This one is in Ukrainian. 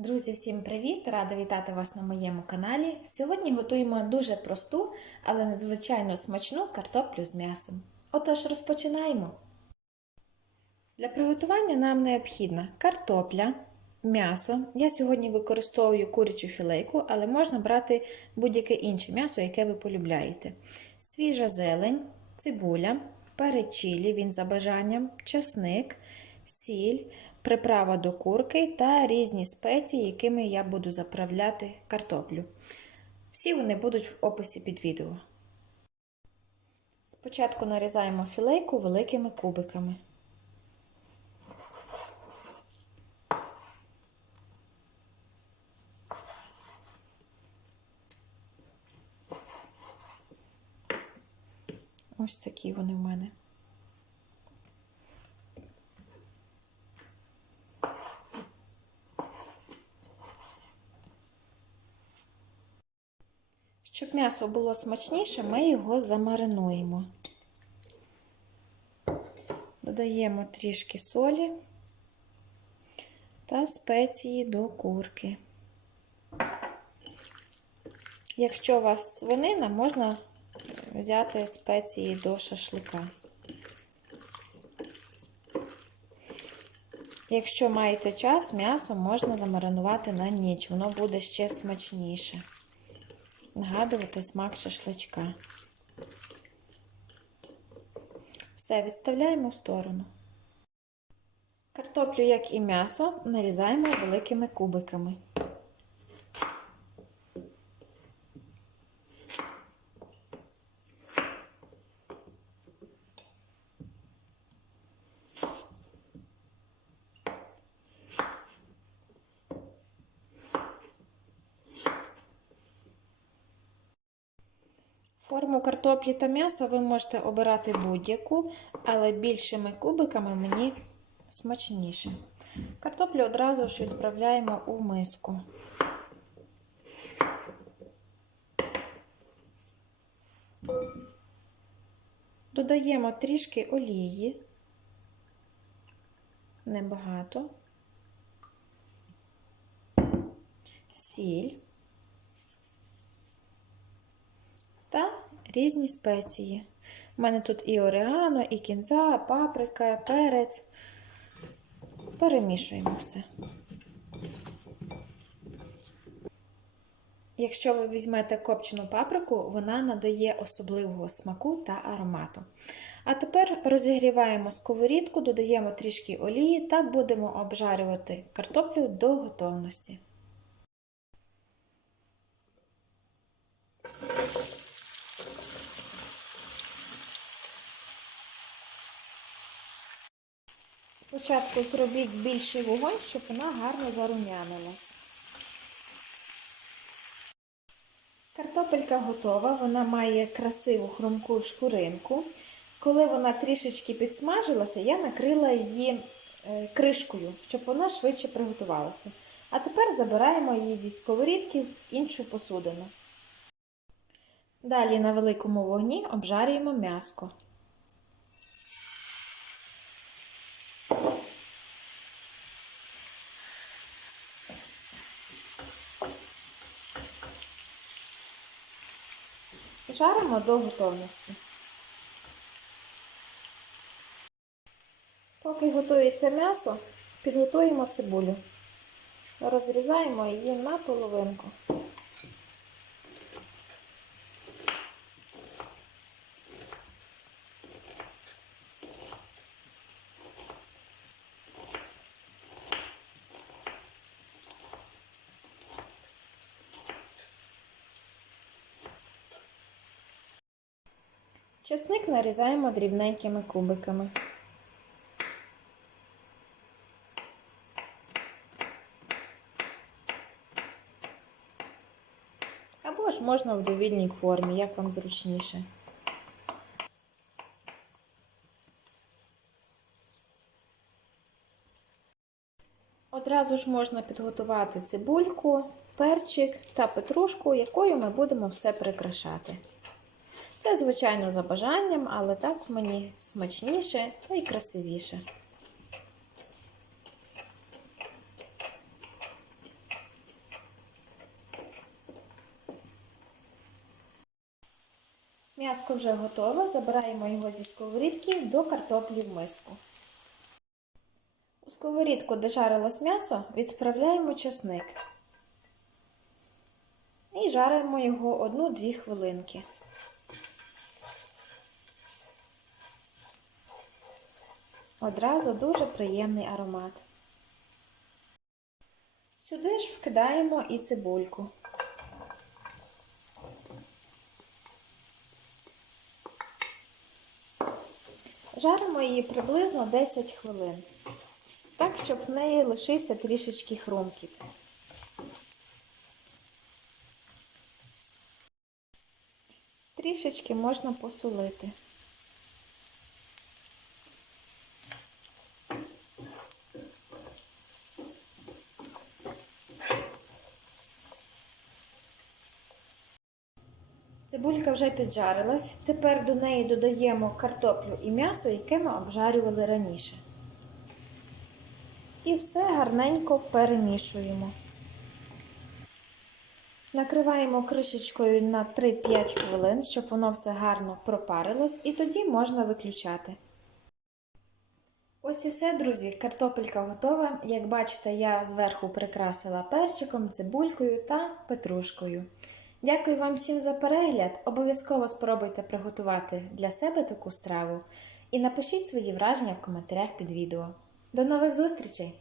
Друзі, всім привіт! Рада вітати вас на моєму каналі. Сьогодні готуємо дуже просту, але надзвичайно смачну картоплю з м'ясом. Отож, розпочинаємо. Для приготування нам необхідна картопля, м'ясо. Я сьогодні використовую курячу філейку, але можна брати будь-яке інше м'ясо, яке ви полюбляєте. Свіжа зелень, цибуля, перець чилі, він за бажанням, часник, сіль приправа до курки та різні спеції, якими я буду заправляти картоплю. Всі вони будуть в описі під відео. Спочатку нарізаємо філейку великими кубиками. Ось такі вони в мене. Щоб м'ясо було смачніше, ми його замаринуємо. Додаємо трішки солі та спеції до курки. Якщо у вас свинина, можна взяти спеції до шашлика. Якщо маєте час, м'ясо можна замаринувати на ніч, воно буде ще смачніше нагадувати смак шашличка. Все, відставляємо в сторону. Картоплю, як і м'ясо, нарізаємо великими кубиками. Форму картоплі та м'яса ви можете обирати будь-яку, але більшими кубиками мені смачніше. Картоплю одразу ж відправляємо у миску. Додаємо трішки олії, небагато, сіль. та різні спеції. У мене тут і орегано, і кінза, паприка, перець. Перемішуємо все. Якщо ви візьмете копчену паприку, вона надає особливого смаку та аромату. А тепер розігріваємо сковорідку, додаємо трішки олії та будемо обжарювати картоплю до готовності. Спочатку зробіть більший вогонь, щоб вона гарно зарум'янилась. Картопелька готова, вона має красиву хрумку шкуринку. Коли вона трішечки підсмажилася, я накрила її е, кришкою, щоб вона швидше приготувалася. А тепер забираємо її зі сковорідки в іншу посудину. Далі на великому вогні обжарюємо м'яско. Жаримо до готовності. Поки готується м'ясо, підготуємо цибулю. Розрізаємо її на половинку. Чесник нарізаємо дрібненькими кубиками. Або ж можна в довільній формі, як вам зручніше. Одразу ж можна підготувати цибульку, перчик та петрушку, якою ми будемо все прикрашати. Це, звичайно, за бажанням, але так мені смачніше та й красивіше. М'яско вже готове, забираємо його зі сковорідки до картоплі в миску. У сковорідку, де жарилось м'ясо, відправляємо чесник і жаримо його 1-2 хвилинки. Одразу дуже приємний аромат. Сюди ж вкидаємо і цибульку. Жаримо її приблизно 10 хвилин, так, щоб в неї лишився трішечки хрумкіт. Трішечки можна посолити. Цибулька вже піджарилась. Тепер до неї додаємо картоплю і м'ясо, яке ми обжарювали раніше. І все гарненько перемішуємо. Накриваємо кришечкою на 3-5 хвилин, щоб воно все гарно пропарилось, і тоді можна виключати. Ось і все, друзі. Картопелька готова. Як бачите, я зверху прикрасила перчиком, цибулькою та петрушкою. Дякую вам всім за перегляд. Обов'язково спробуйте приготувати для себе таку страву і напишіть свої враження в коментарях під відео. До нових зустрічей!